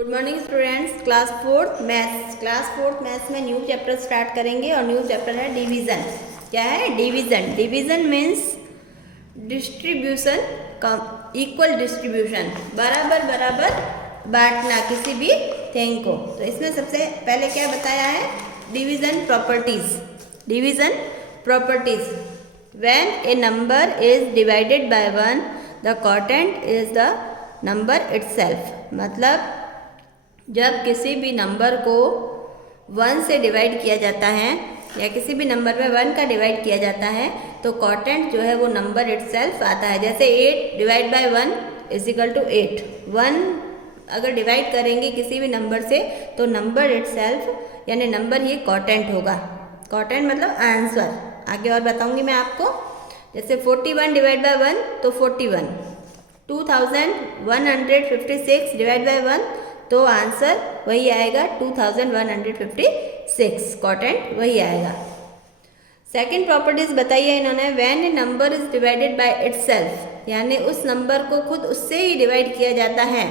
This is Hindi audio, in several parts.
Good morning students. Class fourth maths में न्यू चैप्टर स्टार्ट करेंगे और न्यू चैप्टर है डिवीज़न। क्या है? Division. Division means distribution, equal distribution, बराबर बराबर बांटना किसी भी थिंग को। तो इसमें सबसे पहले क्या बताया है? Division properties. Division properties. When A number is divided by one the quotient is the number itself. मतलब जब किसी भी नंबर को वन से डिवाइड किया जाता है या किसी भी नंबर में वन का डिवाइड किया जाता है तो क्वोटिएंट जो है वो नंबर इटसेल्फ आता है। जैसे 8 divide by 1 is equal to 8। 1 अगर डिवाइड करेंगे किसी भी नंबर से तो नंबर इटसेल्फ यानी नंबर ही क्वोटिएंट होगा। क्वोटिएंट मतलब आंसर। आगे और बताऊंगी मैं आपको। जैसे 41 डिवाइड बाय 1 तो 41। 2156 डिवाइड बाय 1 तो आंसर वही आएगा 2156। क्वोटिएंट वही आएगा। सेकंड प्रॉपर्टीज बताइए इन्होंने। When A number is divided by itself यानी उस नंबर को खुद उससे ही डिवाइड किया जाता है।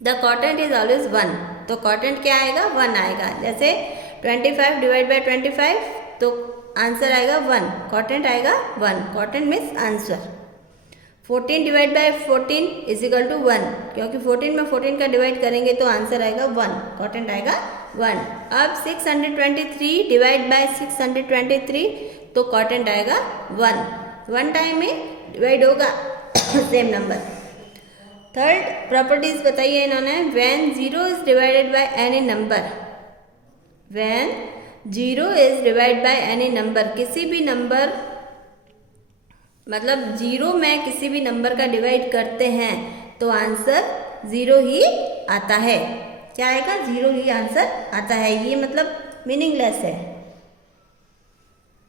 The quotient is always 1। तो क्वोटिएंट क्या आएगा? 1 आएगा। जैसे 25 डिवाइड बाय 25 तो आंसर आएगा 1। क्वोटिएंट आएगा 1। Quotient means answer. 14 divide by 14 is equal to 1 क्योंकि 14 में 14 का डिवाइड करेंगे तो आंसर आएगा 1। क्वोटिएंट आएगा 1। अब 623 डिवाइड बाय 623 तो क्वोटिएंट आएगा 1। 1 टाइम में डिवाइड होगा सेम नंबर। थर्ड प्रॉपर्टीज बताइए इन्होंने। When 0 is divided by any number. When 0 is divide by any number किसी भी नंबर मतलब 0 में किसी भी नंबर का डिवाइड करते हैं तो आंसर 0 ही आता है। क्या आएगा? 0 ही आंसर आता है। ये मतलब मीनिंगलेस है।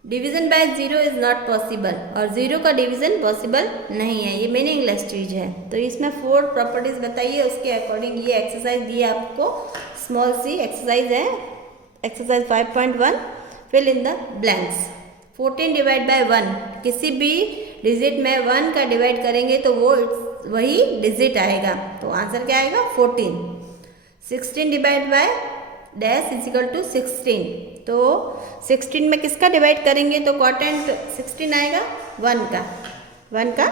Division by 0 is not possible और 0 का डिवीजन पॉसिबल नहीं है। ये मीनिंगलेस चीज है। तो इसमें 4 प्रॉपर्टीज बताइए, उसके अकॉर्डिंग ये एक्सरसाइज दी है आपको। स्मॉल सी एक्सरसाइज है। Exercise 5.1 fill in the blanks. 14 divide by 1 किसी भी डिजिट में 1 का डिवाइड करेंगे तो वो वही डिजिट आएगा। तो आंसर क्या आएगा? 14। 16 divide by dash is equal to 16। तो 16 में किसका डिवाइड करेंगे तो क्वोटिएंट 16 आएगा 1 का। 1 का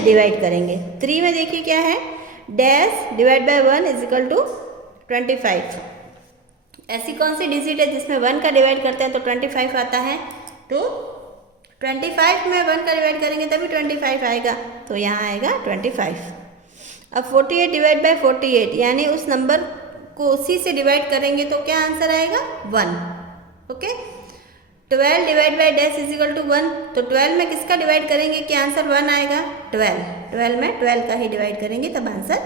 डिवाइड करेंगे। 3 में देखिए क्या है? Dash divide by 1 is equal to 25। ऐसी कौन सी डिजिट है जिसमें 1 का डिवाइड करते हैं तो 25 आता है? तो 25 में 1 का डिवाइड करेंगे तभी 25 आएगा। तो यहाँ आएगा 25। अब 48 डिवाइड बाय 48 यानी उस नंबर को उसी से डिवाइड करेंगे तो क्या आंसर आएगा? 1। Okay. 12 divide by dash is equal to 1। तो 12 में किसका डिवाइड करेंगे कि आंसर 1 आएगा? 12। 12 में 12 का ही डिवाइड करेंगे तब आंसर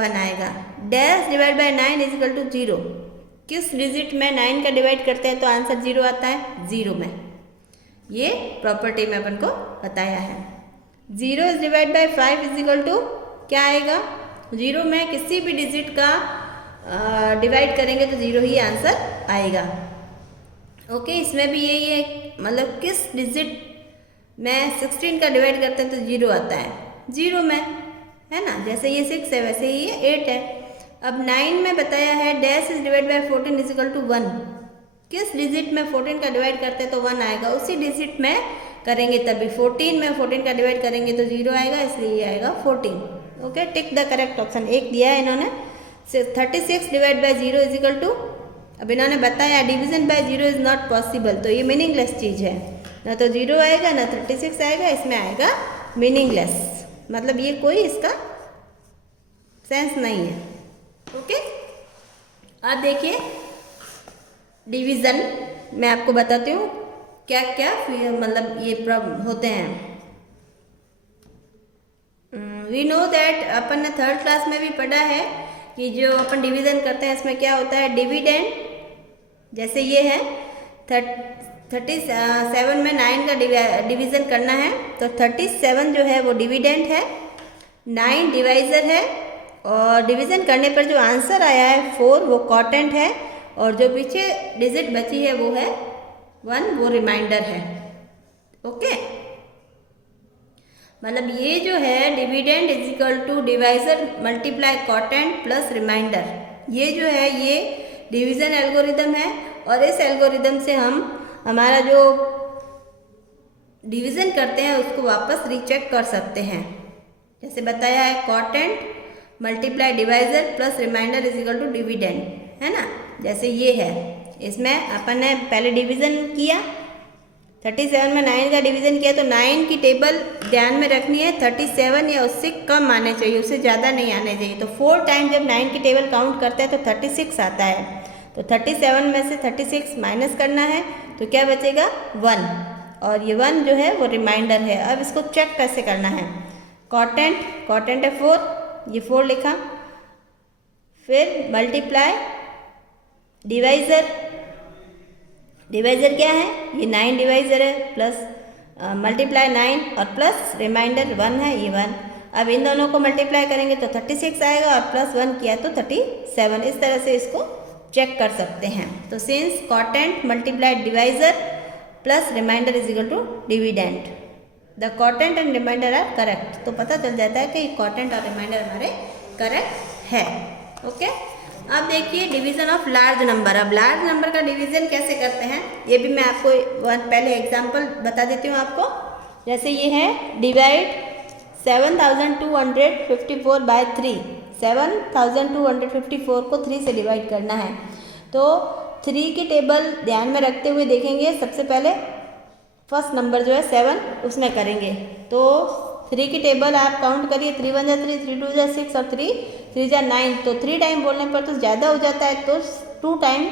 1 आएगा। Dash divide by 9 is equal to 0। किस डिजिट में 9 का डिवाइड करते हैं तो आंसर 0 आता है? 0 में। ये प्रॉपर्टी में अपन को बताया है। 0 is divide by 5 is equal to क्या आएगा? 0 में किसी भी डिजिट का डिवाइड करेंगे तो 0 ही आंसर आएगा। ओके। इसमें भी यही है, मतलब किस डिजिट में 16 का डिवाइड करते हैं तो 0 आता है? 0 में, है ना। जैसे ये 6 है वैसे ही ये 8 है। अब 9 में बताया है dash is divide by 14 is equal to 1। किस डिजिट में 14 का डिवाइड करते हैं तो 1 आएगा। उसी डिजिट में करेंगे तभी। 14 में 14 का डिवाइड करेंगे तो 0 आएगा, इसलिए ये आएगा 14। Okay. Tick the correct option. एक दिया है इन्होंने। 36 divide by 0 is equal to. अब इन्होंने बताया division by 0 is not possible. तो ये मीनिंगलेस चीज है। ना तो 0 आएगा ना 36 आएगा, इसमें आएगा मीनिंगलेस। मतलब ये कोई इसका सेंस नहीं है। ओके। अब देखिए डिवीज़न मैं आपको बताती हूँ क्या क्या मतलब ये प्रॉब्लम होते हैं। वी नो दैट अपन ने 3rd क्लास में भी पढ़ा है कि जो अपन डिवीज़न करते हैं इसमें क्या होता है? डिविडेंड। जैसे ये है 37 में 9 का डिवीज़न करना है तो 37 जो है वो डिविडेंड है, 9 डिवाइज़र है और डिवीज़न करने पर जो आंसर आया है 4 वो क्वोटिएंट है और जो पीछे डिजिट बची है वो है 1, वो रिमाइंडर है। ओके। मतलब ये जो है dividend is equal to divisor multiply quotient plus remainder, ये जो है ये डिवीज़न एल्गोरिदम है और इस एल्गोरिदम से हम हमारा जो डिवीज़न करते हैं उसको वापस रीचेक कर सकते हैं। जैसे बताया है quotient multiply divisor plus remainder is equal to dividend, है ना। जैसे ये है, इसमें अपन ने पहले डिवीज़न किया 37 में 9 का डिवीज़न किया तो 9 की टेबल ध्यान में रखनी है 37 या उससे कम आने चाहिए, उससे ज़्यादा नहीं आने चाहिए। तो 4 टाइम जब 9 की टेबल काउंट करते हैं तो 36 आता है, तो 37 में से 36 माइनस करना है तो क्या बचेगा 1, और ये 1 जो है वो रिमाइंडर है। अब इसको चेक कैसे करना है, कॉटेंट है 4, ये 4 लिखा, फिर मल्टीप्लाई डिवाइज़र क्या है, ये 9 डिवाइज़र है, प्लस मल्टीप्लाई 9 और प्लस रिमाइंडर 1 है, ये 1। अब इन दोनों को मल्टीप्लाई करेंगे तो 36 आएगा और प्लस 1 किया तो 37। इस तरह से इसको चेक कर सकते हैं। तो since quotient multiply divisor plus remainder is equal to dividend, the quotient and remainder are correct, तो पता चल जाता है कि कॉटेंट और रिमाइंडर हमारे करेक्ट है। ओके, अब देखिए डिवीज़न ऑफ लार्ज नंबर। अब लार्ज नंबर का डिवीज़न कैसे करते हैं ये भी मैं आपको पहले एग्जांपल बता देती हूँ आपको। जैसे ये है डिवाइड 7254 बाय 3, 7254 को 3 से डिवाइड करना है। तो 3 की टेबल ध्यान में रखते हुए देखेंगे, सबसे पहले फर्स्ट नंबर जो है 7 उसमें करेंगे। तो 3 की टेबल आप काउंट करिए, 3 1 जा 3, 3 2 जा 6 और 3 3 जा 9। तो 3 टाइम बोलने पर तो ज़्यादा हो जाता है, तो 2 टाइम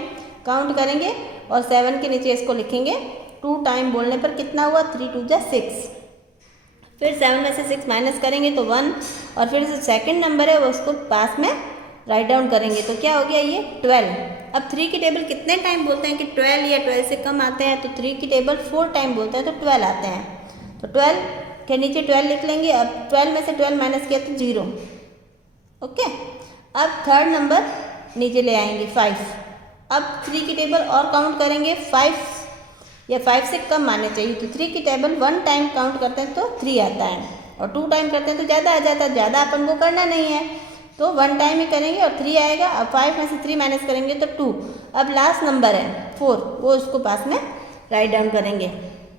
काउंट करेंगे और 7 के नीचे इसको लिखेंगे। 2 टाइम बोलने पर कितना हुआ, 3 2 जा 6। फिर 7 में से 6 माइनस करेंगे तो 1, और फिर जो सेकंड नंबर है वो उसको पास में राइट डाउन करेंगे तो क्या हो गया ये 12। अब 3 की टेबल कितने टाइम बोलते हैं कि 12 या 12 से कम आते हैं, तो 3 की टेबल 4 टाइम बोलते हैं तो 12 आते हैं। तो 12 के नीचे 12 लिख लेंगे। अब 12 में से 12 माइनस किया तो 0। ओके, अब थर्ड नंबर नीचे ले आएंगे 5। अब 3 की टेबल और काउंट करेंगे, 5 या 5 से कम आने चाहिए। तो 3 की टेबल 1 टाइम काउंट करते हैं तो 3 आता है, और 2 टाइम करते हैं तो ज़्यादा आ जाता है। ज़्यादा अपन को करना नहीं है तो 1 टाइम ही करेंगे और 3 आएगा। अब 5 में से 3 माइनस करेंगे तो 2। अब लास्ट नंबर है 4, वो उसको पास में राइट डाउन करेंगे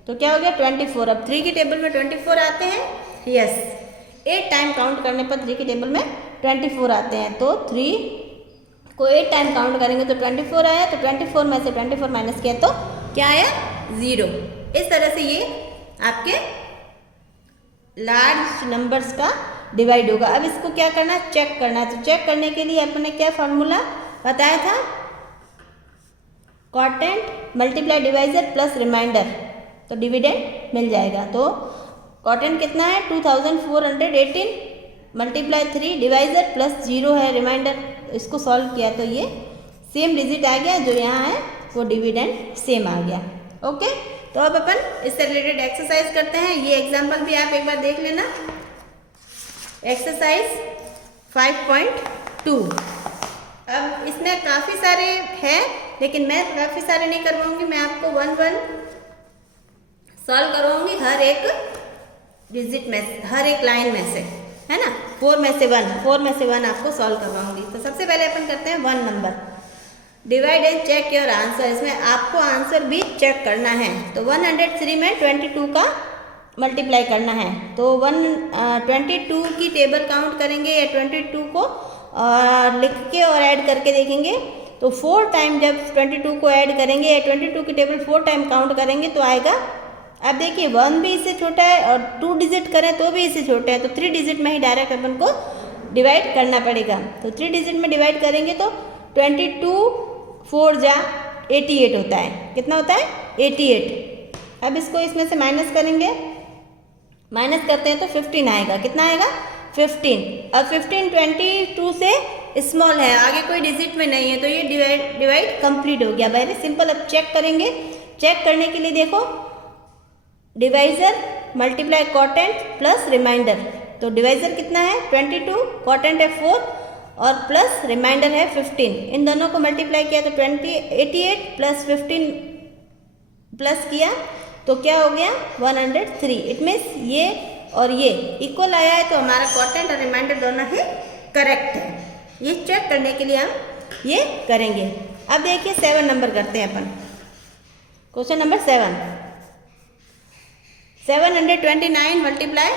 तो क्या हो गया 24। अब 3 की टेबल में 24 आते हैं, यस 8 टाइम काउंट करने पर 3 की टेबल में 24 आते हैं। तो 3 को 8 टाइम काउंट करेंगे तो 24 आया, तो 24 में से 24 माइनस किया तो क्या आया 0। इस तरह से ये आपके लार्ज नंबर्स का डिवाइड होगा। अब इसको क्या करना है, चेक करना है। तो चेक करने के लिए अपने क्या फॉर्मूला बताया था, quotient multiply divisor plus remainder, तो डिविडेंड मिल जाएगा। तो कॉटेंट कितना है 2418 मल्टीप्लाई 3 डिवाइजर प्लस 0 है रिमाइंडर, इसको सॉल्व किया तो ये सेम डिजिट आ गया, जो यहाँ है वो डिविडेंड सेम आ गया। ओके, तो अब अपन इससे रिलेटेड एक्सरसाइज करते हैं। ये एग्जाम्पल भी आप एक बार देख लेना, एक्सरसाइज 5.2। अब इसमें काफ़ी सारे हैं लेकिन मैं काफ़ी सारे नहीं करवाऊंगी, मैं आपको 1-1 सॉल्व करवाऊंगी हर एक डिजिट में, हर एक लाइन में से, है ना। 4 में से 1 आपको सॉल्व करवाऊंगी। तो सबसे पहले अपन करते हैं 1 number, divide and check your answer. इसमें आपको आंसर भी चेक करना है। तो 103 में 22 का मल्टीप्लाई करना है। तो 22 की टेबल काउंट करेंगे या 22 को लिख के और ऐड करके देखेंगे। तो 4 टाइम जब 22 को ऐड करेंगे या 22 की टेबल 4 टाइम काउंट करेंगे तो आएगा, अब देखिए 1 भी इससे छोटा है और 2 डिजिट करें तो भी इससे छोटा है, तो 3 डिजिट में ही डायरेक्ट अपन को डिवाइड करना पड़ेगा। तो 3 डिजिट में डिवाइड करेंगे तो 22 4 जा 88 होता है। कितना होता है 88। अब इसको इसमें से माइनस करेंगे, माइनस करते हैं तो 15 आएगा। कितना आएगा 15। अब 15 22 से स्मॉल है, आगे कोई डिजिट में नहीं है, तो ये डिवाइड कंप्लीट हो गया। Very simple. अब चेक करेंगे, चेक करने के लिए देखो divisor multiply quotient plus remainder. तो डिवाइजर कितना है 22, कॉटेंट है 4 और प्लस रिमाइंडर है 15। इन दोनों को मल्टीप्लाई किया तो 88 प्लस 15 प्लस किया तो क्या हो गया 103। इट मीन्स ये और ये इक्वल आया है तो हमारा क्वोटिएंट और रिमाइंडर दोनों ही करेक्ट है। ये चेक करने के लिए हम ये करेंगे। अब देखिए 7 नंबर करते हैं अपन। Question number 7, 729 multiply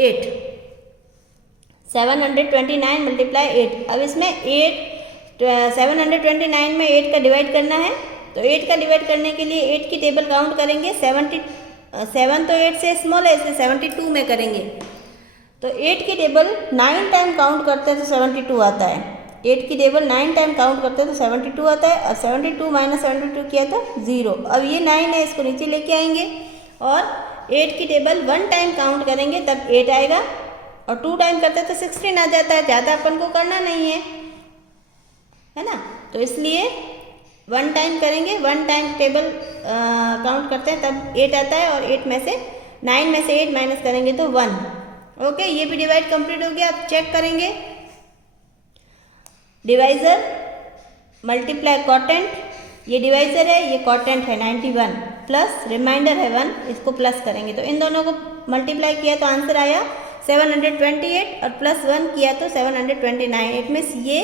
8, 729 multiply 8। अब इसमें 729 में 8 का डिवाइड करना है, तो 8 का डिवाइड करने के लिए 8 की टेबल काउंट करेंगे। 7 तो 8 से स्मॉल है, इसलिए 72 में करेंगे। तो 8 की टेबल 9 टाइम काउंट करते हैं तो 72 आता है। 8 की टेबल 9 टाइम काउंट करते हैं तो 72 आता है, और 72 माइनस 72 किया तो 0। अब ये 9 है, इसको नीचे लेके आएंगे, और 8 की टेबल 1 टाइम काउंट करेंगे तब 8 आएगा, और 2 टाइम करते हैं तो 16 आ जाता है। ज़्यादा अपन को करना नहीं है ना, तो इसलिए 1 टाइम करेंगे, 1 टाइम टेबल काउंट करते हैं तब 8 आता है, और 8 में से 9 में से 8 माइनस करेंगे तो 1। ओके, ये भी डिवाइड कंप्लीट हो गया। अब चेक करेंगे, डिवाइज़र मल्टीप्लाई क्वोटिएंट, ये डिवाइज़र है, ये क्वोटिएंट है 91, प्लस रिमाइंडर है 1, इसको प्लस करेंगे तो इन दोनों को मल्टीप्लाई किया तो आंसर आया 728, और प्लस 1 किया तो 729। इट मीन्स ये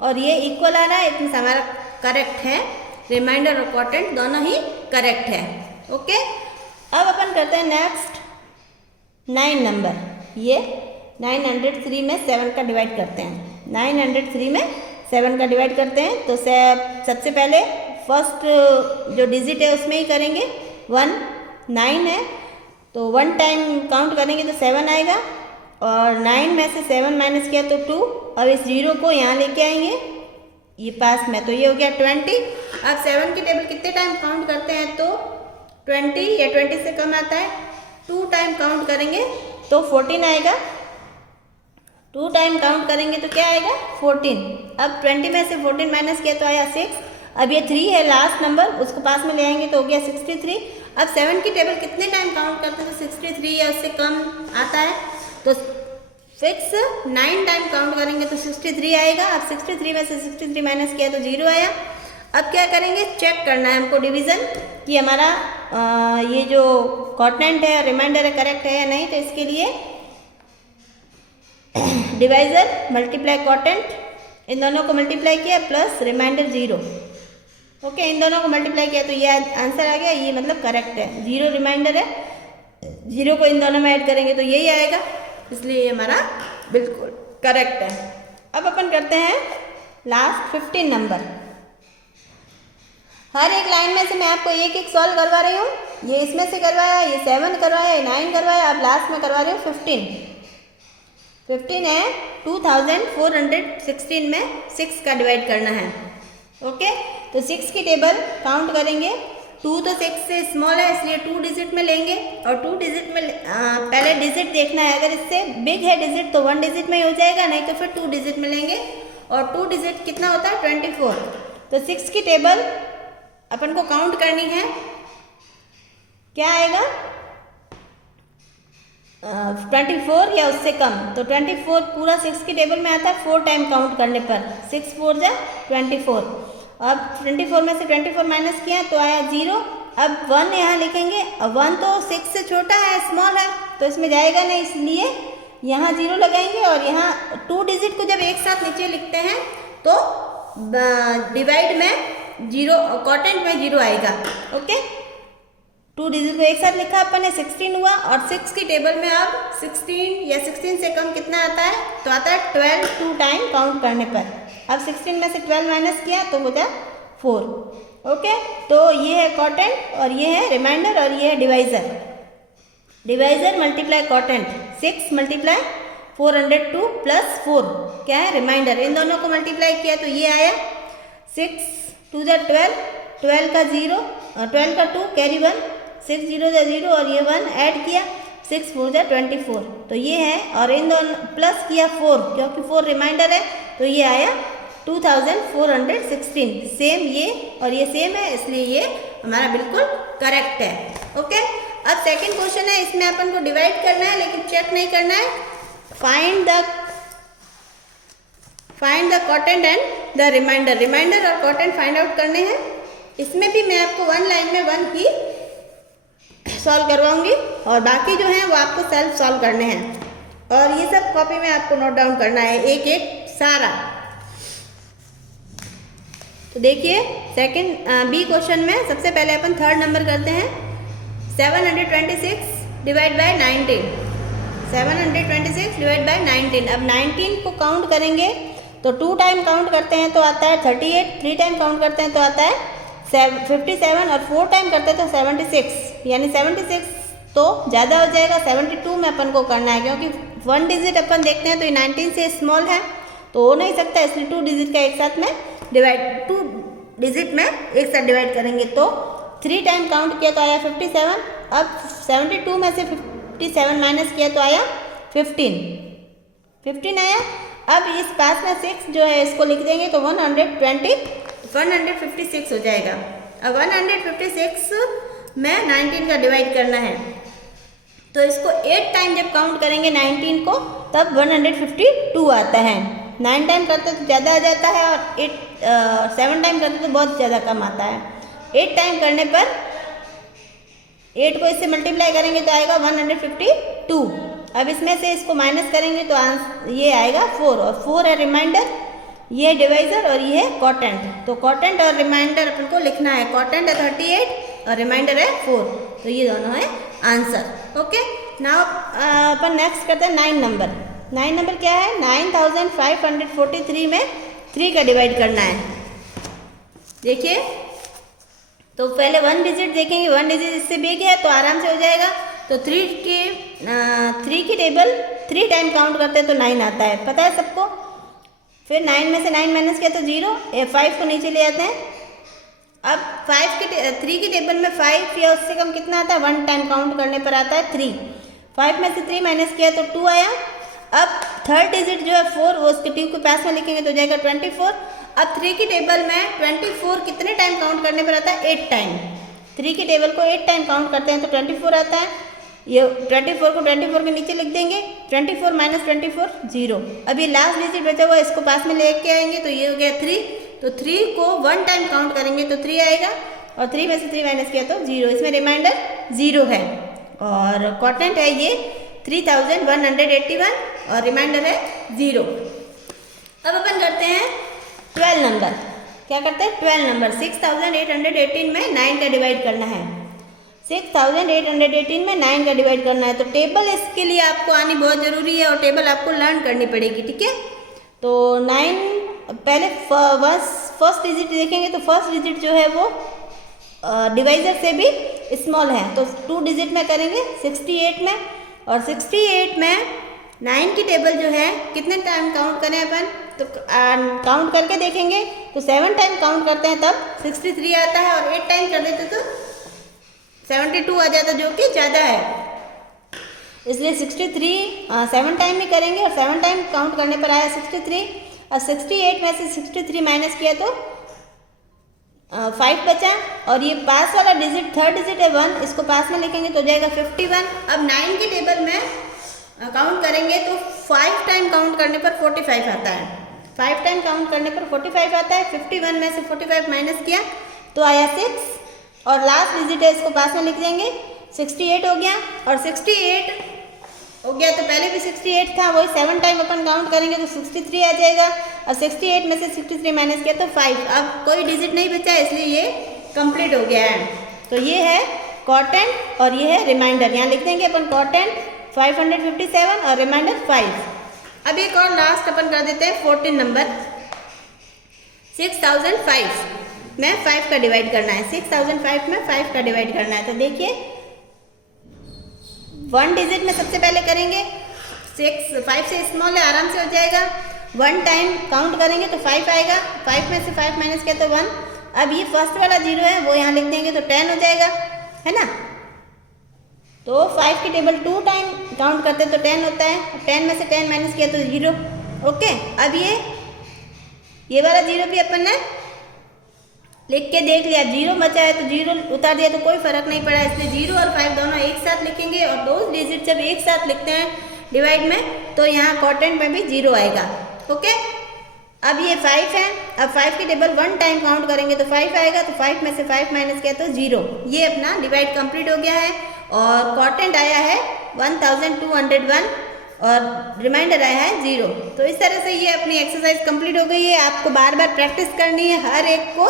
और ये इक्वल आ रहा है, इट मीन्स हमारा करेक्ट है। रिमाइंडर और क्वोटिएंट दोनों ही करेक्ट है। ओके, अब अपन करते हैं नेक्स्ट 9 नंबर। ये 903 में 7 का डिवाइड करते हैं। 903 में 7 का डिवाइड करते हैं तो सबसे पहले फर्स्ट जो डिजिट है उसमें ही करेंगे। 1 9 है तो 1 टाइम काउंट करेंगे तो 7 आएगा, और 9 में से 7 माइनस किया तो 2। अब इस 0 को यहाँ लेके आएंगे ये पास में, तो ये हो गया 20। अब 7 की टेबल कितने टाइम काउंट करते हैं तो 20 या 20 से कम आता है। 2 टाइम काउंट करेंगे तो 14 आएगा। 2 टाइम काउंट करेंगे तो क्या आएगा 14। अब 20 में से 14 माइनस किया तो आया 6। अब ये 3 है लास्ट नंबर, उसको पास में ले आएंगे तो हो गया 63। अब 7 की टेबल कितने टाइम काउंट करते हैं तो 63 या उससे कम आता है, तो फिक्स 9 टाइम काउंट करेंगे तो 63 आएगा। अब 63 में से 63 माइनस किया तो 0 आया। अब क्या करेंगे, चेक करना है हमको डिवीज़न कि हमारा ये जो क्वोटिएंट है रिमाइंडर है करेक्ट है या नहीं। तो इसके लिए डिवाइज़र मल्टीप्लाई क्वोटिएंट, इन दोनों को मल्टीप्लाई किया प्लस रिमाइंडर 0। ओके, इन दोनों को मल्टीप्लाई किया तो ये आंसर आ गया, ये मतलब करेक्ट है। 0 रिमाइंडर है, 0 को इन दोनों में ऐड करेंगे तो यही आएगा, इसलिए ये हमारा बिल्कुल करेक्ट है। अब अपन करते हैं लास्ट 15 नंबर। हर एक लाइन में से मैं आपको एक एक सॉल्व करवा रही हूँ। ये इसमें से करवाया, ये 7 करवाया, ये 9 करवाया, अब लास्ट में करवा रही हूँ 15 है। 2416 में 6 का डिवाइड करना है। ओके, तो 6 की टेबल काउंट करेंगे। 2 तो 6 से स्मॉल है इसलिए 2 डिजिट में लेंगे, और 2 डिजिट में पहले डिजिट देखना है। अगर इससे बिग है डिजिट तो 1 डिजिट में ही हो जाएगा, नहीं तो फिर 2 डिजिट में लेंगे, और 2 डिजिट कितना होता है 24। तो 6 की टेबल अपन को काउंट करनी है, क्या आएगा 24 या उससे कम। तो 24 पूरा 6 की टेबल में आता है 4 टाइम काउंट करने पर। 6 4 जा 24। अब 24 में से 24 माइनस किया तो आया 0। अब 1 यहाँ लिखेंगे, अब 1 तो 6 से छोटा है, स्मॉल है, तो इसमें जाएगा नहीं, इसलिए यहाँ 0 लगाएंगे। और यहाँ 2 डिजिट को जब एक साथ नीचे लिखते हैं तो डिवाइड में 0, क्वोटिएंट में 0 आएगा। ओके, 2 डिजिट को एक साथ लिखा अपन ने, 16 हुआ, और 6 की टेबल में अब 16 या 16 से कम कितना आता है तो आता है 12 2 टाइम काउंट करने पर। अब 16 में से 12 माइनस किया तो हो जाए 4। ओके, तो ये है क्वोटिएंट और ये है रिमाइंडर और ये है divisor. Divisor multiply quotient, 6 multiply 402 plus 4 क्या है रिमाइंडर। इन दोनों को मल्टीप्लाई किया तो ये आया 6 2 जा 12, 12 का 0 और 12 का 2 कैरी 1, 6 0 जा 0 और ये 1 ऐड किया 6 4 जा 24, तो ये है। और इन दोनों प्लस किया 4 क्योंकि 4 रिमाइंडर है तो ये आया 2416। सेम ये और ये सेम है इसलिए ये हमारा बिल्कुल करेक्ट है। ओके, अब सेकंड क्वेश्चन है, इसमें अपन को डिवाइड करना है लेकिन चेक नहीं करना है। Find the quotient and the remainder. Remainder और क्वोटिएंट फाइंड आउट करने हैं। इसमें भी मैं आपको 1 लाइन में 1 ही सॉल्व करवाऊंगी और बाकी जो है वो आपको सेल्फ सॉल्व करने हैं और ये सब कॉपी में आपको नोट डाउन करना है एक एक सारा। तो देखिए सेकंड बी क्वेश्चन में सबसे पहले अपन थर्ड नंबर करते हैं 726 डिवाइड बाय 19। 726 divide by 19। अब 19 को काउंट करेंगे तो 2 टाइम काउंट करते हैं तो आता है 38, 3 टाइम काउंट करते हैं तो आता है 57 और 4 टाइम करते हैं तो 76, यानी 76 तो ज़्यादा हो जाएगा। 72 में अपन को करना है क्योंकि 1 डिजिट अपन देखते हैं तो ये 19 से स्मॉल है तो हो नहीं सकता, इसलिए 2 डिजिट का एक साथ में डिवाइड 2 डिजिट में एक साथ डिवाइड करेंगे। तो 3 टाइम काउंट किया तो आया 57। अब 72 में से 57 माइनस किया तो आया 15 आया। अब इस पास में 6 जो है इसको लिख देंगे तो 156 हो जाएगा। अब 156 में 19 का डिवाइड करना है तो इसको 8 टाइम जब काउंट करेंगे 19 को तब 152 आता है। 9 टाइम करते तो ज़्यादा आ जाता है और 7 टाइम करते तो बहुत ज़्यादा कम आता है। 8 टाइम करने पर 8 को इससे मल्टीप्लाई करेंगे तो आएगा 152। अब इसमें से इसको माइनस करेंगे तो ये आएगा 4 और 4 है रिमाइंडर, ये डिवाइजर और ये है क्वोटेंट। तो क्वोटेंट और रिमाइंडर अपन को लिखना है। क्वोटेंट है 38 और रिमाइंडर है 4, तो ये दोनों है आंसर। ओके, नाउ अपन नेक्स्ट करते हैं 9 नंबर। 9 नंबर क्या है? 9543 में 3 का डिवाइड करना है। देखिए तो पहले 1 डिजिट देखेंगे, 1 डिजिट इससे बिग है तो आराम से हो जाएगा। तो 3 की टेबल 3 टाइम काउंट करते हैं तो 9 आता है, पता है सबको। फिर 9 में से 9 माइनस किया तो 0, 5 को नीचे ले आते हैं। अब 3 की टेबल में 5 या उससे कम कितना आता है? 1 टाइम काउंट करने पर आता है 3। 5 में से 3 माइनस किया तो 2 आया। अब थर्ड डिजिट जो है 4 वो उसके 2 के पास में लिखेंगे तो जाएगा 24। अब 3 की टेबल में 24 कितने टाइम काउंट करने पर आता है? 8 टाइम। 3 की टेबल को 8 टाइम काउंट करते हैं तो 24 आता है। ये 24 को 24 के नीचे लिख देंगे। 24 माइनस 24 0। अब ये लास्ट डिजिट बचा हुआ इसको पास में लेके आएंगे तो ये हो गया 3। तो 3 को 1 टाइम काउंट करेंगे तो 3 आएगा और 3 में से 3 माइनस किया तो 0। इसमें रिमाइंडर 0 है और क्वोटेंट है ये 3181 और रिमाइंडर है 0। अब अपन करते हैं 12 नंबर। क्या करते हैं? 12 नंबर 6818 में 9 का डिवाइड करना है। 6818 में 9 का डिवाइड करना है तो टेबल इसके लिए आपको आनी बहुत ज़रूरी है और टेबल आपको लर्न करनी पड़ेगी, ठीक है। तो 9 पहले फर्स्ट डिजिट देखेंगे तो फर्स्ट डिजिट जो है वो डिवाइजर से भी स्मॉल है तो 2 डिजिट में करेंगे 68 में। और 68 में 9 की टेबल जो है कितने टाइम काउंट करें अपन? तो काउंट करके देखेंगे तो 7 टाइम काउंट करते हैं तब 63 आता है और 8 टाइम कर देते तो 72 आ जाता जो कि ज़्यादा है। इसलिए 63 7 टाइम में करेंगे और 7 टाइम काउंट करने पर आया 63। और 68 में से 63 माइनस किया तो 5 बचा और ये पास वाला डिजिट थर्ड डिजिट है 1, इसको पास में लिखेंगे तो जाएगा 51। अब 9 की टेबल में काउंट करेंगे तो 5 टाइम काउंट करने पर 45 आता है। 5 टाइम काउंट करने पर 45 आता है। 51 में से 45 माइनस किया तो आया 6 और लास्ट डिजिट है इसको पास में लिख देंगे 68 हो गया। और 68 हो गया तो पहले भी 68 था, वही 7 टाइम अपन काउंट करेंगे तो 63 आ जाएगा। और 68 में से 63 माइनस किया तो 5। अब कोई डिजिट नहीं बचा इसलिए ये कंप्लीट हो गया है। तो ये है क्वोटेंट और ये है रिमाइंडर। यहाँ लिख देंगे अपन क्वोटेंट 557 और रिमाइंडर 5। अब एक और लास्ट अपन कर देते हैं 14 नंबर 6005 में 5 का डिवाइड करना है। 6005 में 5 का डिवाइड करना है। तो देखिए 1 डिजिट में सबसे पहले करेंगे 5 से स्मॉल है आराम से हो जाएगा। 1 टाइम काउंट करेंगे तो 5 आएगा। 5 में से 5 माइनस किया तो 1। अब ये फर्स्ट वाला 0 है वो यहाँ लिख देंगे तो 10 हो जाएगा, है ना। तो 5 की टेबल 2 टाइम काउंट करते तो 10 होता है। 10 में से 10 माइनस किया तो 0। ओके, अब ये वाला 0 भी अपन ने लिख के देख लिया। 0 बचा है तो 0 उतार दिया तो कोई फर्क नहीं पड़ा, इसलिए 0 और 5 दोनों एक साथ लिखेंगे। और 2 डिजिट जब एक साथ लिखते हैं डिवाइड में तो यहाँ क्वोटेंट में भी 0 आएगा। ओके, अब ये 5 है। अब 5 की टेबल 1 टाइम काउंट करेंगे तो 5 आएगा। तो 5 में से 5 माइनस किया तो 0। ये अपना डिवाइड कंप्लीट हो गया है। और क्वार्टेंट आया है 1201 और रिमाइंडर आया है 0। तो इस तरह से ये अपनी एक्सरसाइज कंप्लीट हो गई है। आपको बार बार प्रैक्टिस करनी है, हर एक को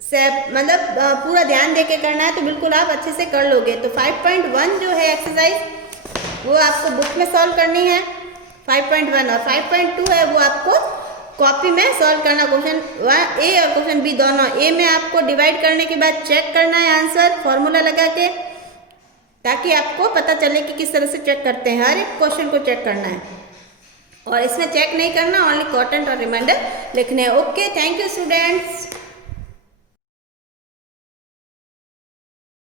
से मतलब पूरा ध्यान दे के करना है, तो बिल्कुल आप अच्छे से कर लोगे। तो 5.1 जो है एक्सरसाइज वो आपको बुक में सॉल्व करनी है 5.1, और 5.2 है वो आपको कॉपी में सॉल्व करना। क्वेश्चन ए और क्वेश्चन बी दोनों। ए में आपको डिवाइड करने के बाद चेक करना है आंसर फॉर्मूला लगा के, ताकि आपको पता चले कि किस तरह से चेक करते हैं। हर एक क्वेश्चन को चेक करना है, और इसमें चेक नहीं करना, ओनली क्वार्टेंट और रिमाइंडर लिखने हैं। Okay, thank you students.